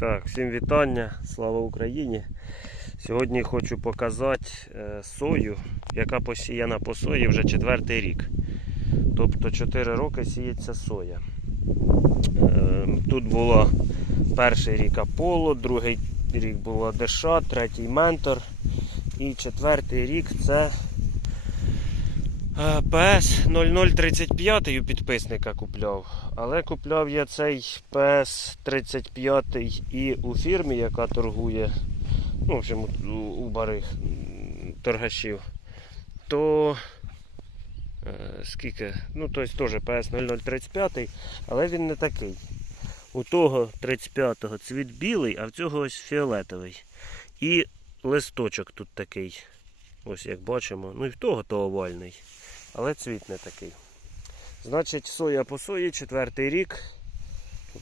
Так, всім вітання, слава Україні. Сьогодні хочу показати е, сою, яка посіяна по сої вже четвертий рік. Тобто 4 роки сіється соя. Е, Тут було перший рік Аполло, другий рік було Деша, третій ментор. І четвертий рік це ПС 0035 у підписника купляв. Але купляв я цей ПС 35 і у фірмі, яка торгує, ну, в общем, у, у барих торгашів, то е, скільки? Ну, тобто теж ПС 0035, але він не такий. У того 35-го цвіт білий, а в цього ось фіолетовий. І листочок тут такий. Ось як бачимо. Ну і в того то овальний. Але цвіт не такий. Значить, соя по сої, четвертий рік.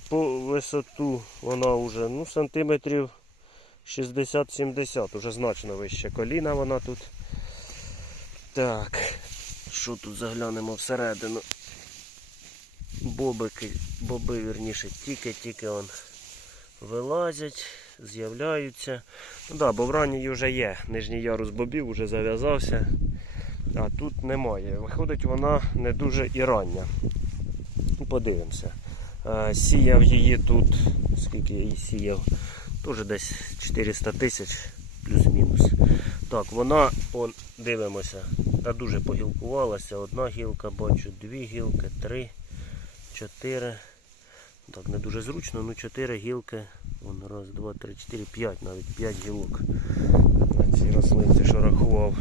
По висоту вона вже ну, сантиметрів 60-70, уже значно вище коліна вона тут. Так, що тут заглянемо всередину? Бобики, боби, вірніше, тільки-тільки он вилазять, з'являються. Ну да, бо в ранній вже є. Нижній ярус бобів вже зав'язався. А тут немає. Виходить, вона не дуже і рання. Ну, Подивимося. Е, Сіяв її тут, скільки я її сіяв, теж десь 400 тисяч плюс-мінус. Так, вона, он, дивимося, та дуже погілкувалася. Одна гілка, бачу, дві гілки, три, чотири. Так, не дуже зручно, ну чотири гілки. Вон, раз, два, три, чотири, п'ять, навіть п'ять гілок. Цій рослинці, що рахував.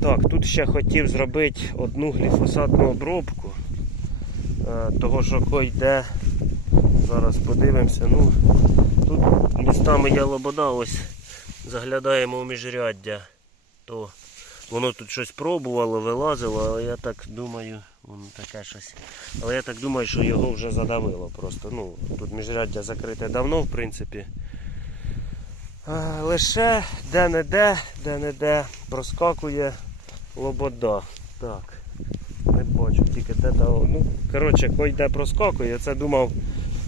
Так, тут ще хотів зробити одну гліфосатну обробку. Е, Того, що йде. Зараз подивимося. Ну, тут містами є лобода, ось заглядаємо у міжряддя. То воно тут щось пробувало, вилазило, але я так думаю, воно таке щось. Але я так думаю, що його вже задавило просто. Ну, тут міжряддя закрите давно, в принципі. Лише де-не-де, де-не-де проскакує лобода. Так. Не бачу, тільки де та. Ну, коротше, кой де проскакує, це думав,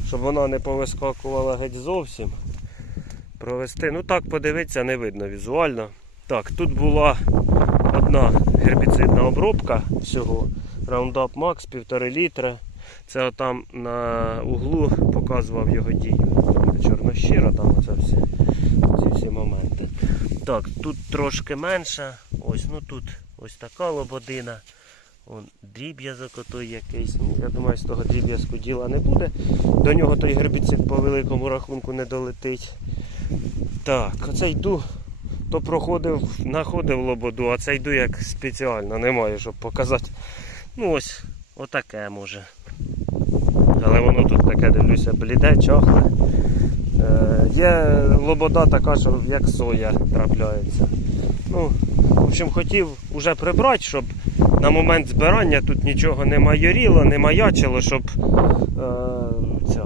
щоб вона не повискакувала геть зовсім. Провести. Ну так подивитися не видно візуально. Так, тут була одна гербіцидна обробка всього. Roundup Max 1,5 літра. Це отам на углу показував його дію. Чорнощира, там оце всі, ці всі моменти. Так, тут трошки менше. Ось, ну тут ось така лободина. Вон дріб'язок отой якийсь. Я думаю, з того дріб'язку діла не буде. До нього той гербіцид по великому рахунку не долетить. Так, оце йду. То проходив, знаходив лободу, а це йду як спеціально, немає, щоб показати. Ну ось, отаке може. Але воно тут таке, дивлюся, бліде, чахле. Е, є лобода така, що як соя трапляється. Ну, в общем, хотів уже прибрати, щоб на момент збирання тут нічого не майоріло, не маячило, щоб, е, ця,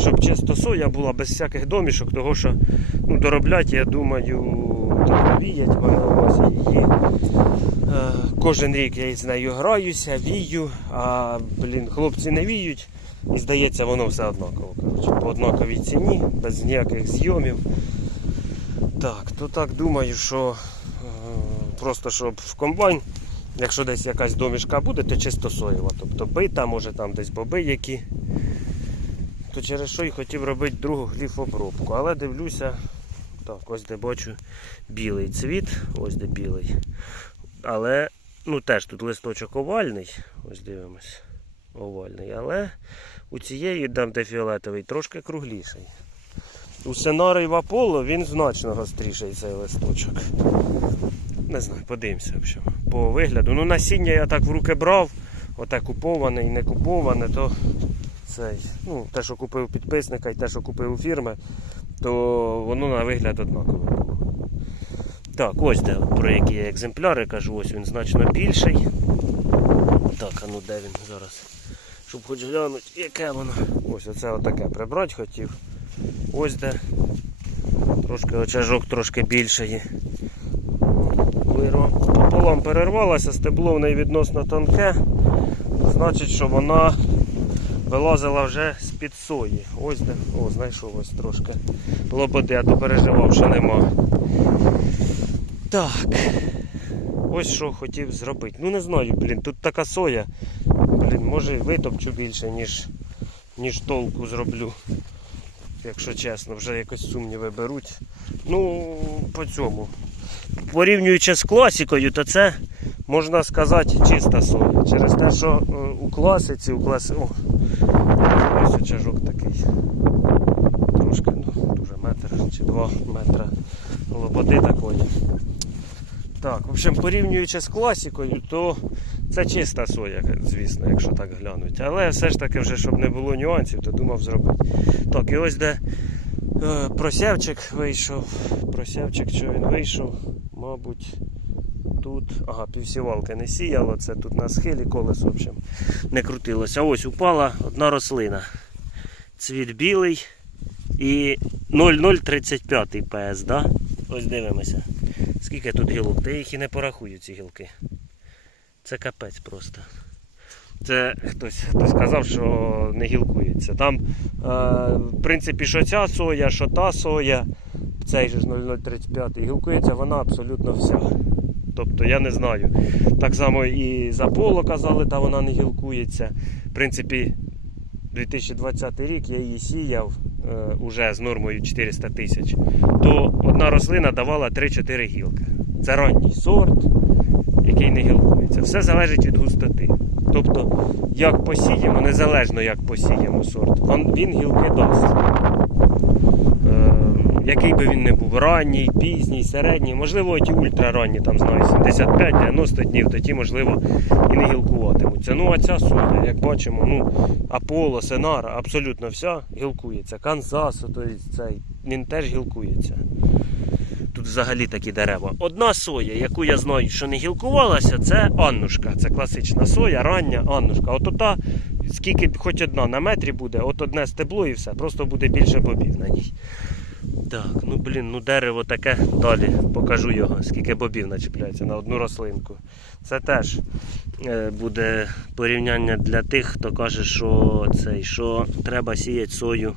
щоб чисто соя була без всяких домішок, того що ну, доробляти, я думаю, віять її. Е, кожен рік я з нею граюся, вію, а блін, хлопці не віють. Здається, воно все однаково. Коротше, по однаковій ціні, без ніяких зйомів. Так, то так думаю, що просто щоб в комбайн, якщо десь якась домішка буде, то чисто соєва. Тобто бита, може там десь боби які. То через що й хотів робити другу гліфобробку. Але дивлюся, так, ось де бачу білий цвіт, ось де білий. Але ну теж тут листочок овальний. Ось дивимось. Овальний. Але у цієї, там де фіолетовий, трошки кругліший. У сценарії в Аполло він значно гостріший цей листочок. Не знаю, подивимося по вигляду. Ну насіння я так в руки брав, оте куповане і не куповане, то цей, ну, те, що купив підписника і те, що купив у фірми, то воно на вигляд однаково було. Так, ось де про які я екземпляри кажу, ось він значно більший. Так, а ну де він зараз? Щоб хоч глянути, яке воно. Ось оце отаке прибрати хотів. Ось де. Трошки очажок трошки більший. Пополам перервалася, стебло в неї відносно тонке. Значить, що вона вилазила вже з-під сої. Ось де. О, знайшов ось трошки. Лободи, а то переживав, що нема. Так. Ось що хотів зробити. Ну не знаю, блін, тут така соя. Блін, може витопчу більше, ніж, ніж толку зроблю. Якщо чесно, вже якось сумніви беруть. Ну, по цьому. Порівнюючи з класикою, то це можна сказати чиста соя. Через те, що е, у класиці, у класи... О, ось очажок такий. Трошки, ну, дуже метр чи два метра лободи такої. Так, в общем, порівнюючи з класикою, то це чиста соя, звісно, якщо так глянуть. Але все ж таки, вже, щоб не було нюансів, то думав зробити. Так, і ось де е, просявчик вийшов. Просявчик, що він вийшов, мабуть, тут. Ага, півсівалки не сіяло, це тут на схилі колесо, в общем, не крутилося. Ось упала одна рослина. Цвіт білий і 0035 ПС, да? Ось дивимося. Скільки тут гілок? Та їх і не порахую, ці гілки. Це капець просто. Це хтось, хтось сказав, що не гілкується. Там, е, в принципі, що ця соя, що та соя, цей же ж 0035 гілкується, вона абсолютно вся. Тобто я не знаю. Так само і за поло казали, та вона не гілкується. В принципі, 2020 рік я її сіяв е, уже з нормою 400 тисяч, то одна рослина давала 3-4 гілки. Це ранній сорт, який не гілкується. Все залежить від густоти. Тобто, як посіємо, незалежно як посіємо сорт, він, гілки дасть. Е, який би він не був, ранній, пізній, середній, можливо, ті ультраранні, там знаю, 75-90 днів, тоді, можливо, і не гілкуватимуться. Ну, а ця соя, як бачимо, ну, Аполло, Сенара, абсолютно вся гілкується. Канзас, то цей, він теж гілкується. Тут взагалі такі дерева. Одна соя, яку я знаю, що не гілкувалася, це Аннушка. Це класична соя, рання Аннушка. От ота, скільки хоч одна на метрі буде, от одне стебло і все, просто буде більше бобів на ній. Так, ну блін, ну дерево таке далі покажу його, скільки бобів начіпляється на одну рослинку. Це теж е, буде порівняння для тих, хто каже, що цей, що треба сіяти сою.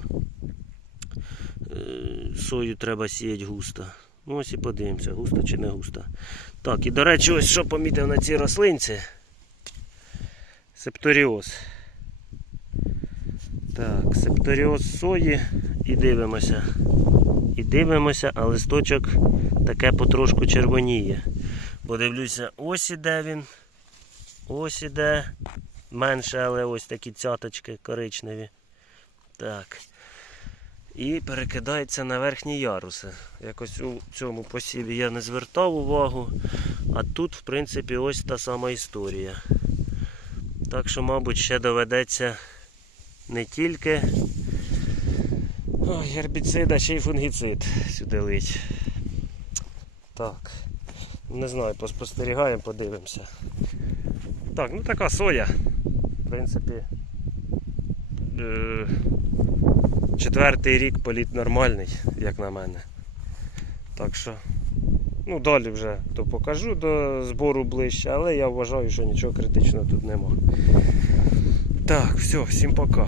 Е, Сою треба сіяти густо. Ну ось і подивимося, густо чи не густо. Так, і до речі, ось що помітив на цій рослинці. Септоріоз. Так, септоріоз сої і дивимося. І дивимося, а листочок таке потрошку червоніє. Бо дивлюся, ось іде він. Ось іде. Менше, але ось такі цяточки коричневі. Так. І перекидається на верхні яруси. Якось у цьому посіві я не звертав увагу. А тут, в принципі, ось та сама історія. Так що, мабуть, ще доведеться не тільки Ой, гербіцид, а ще й фунгіцид сюди лить. Так. Не знаю, поспостерігаємо, подивимося. Так, ну така соя. В принципі. Е- четвертий рік політ нормальний, як на мене. Так що, ну далі вже то покажу до збору ближче, але я вважаю, що нічого критичного тут нема. Так, все, всім пока.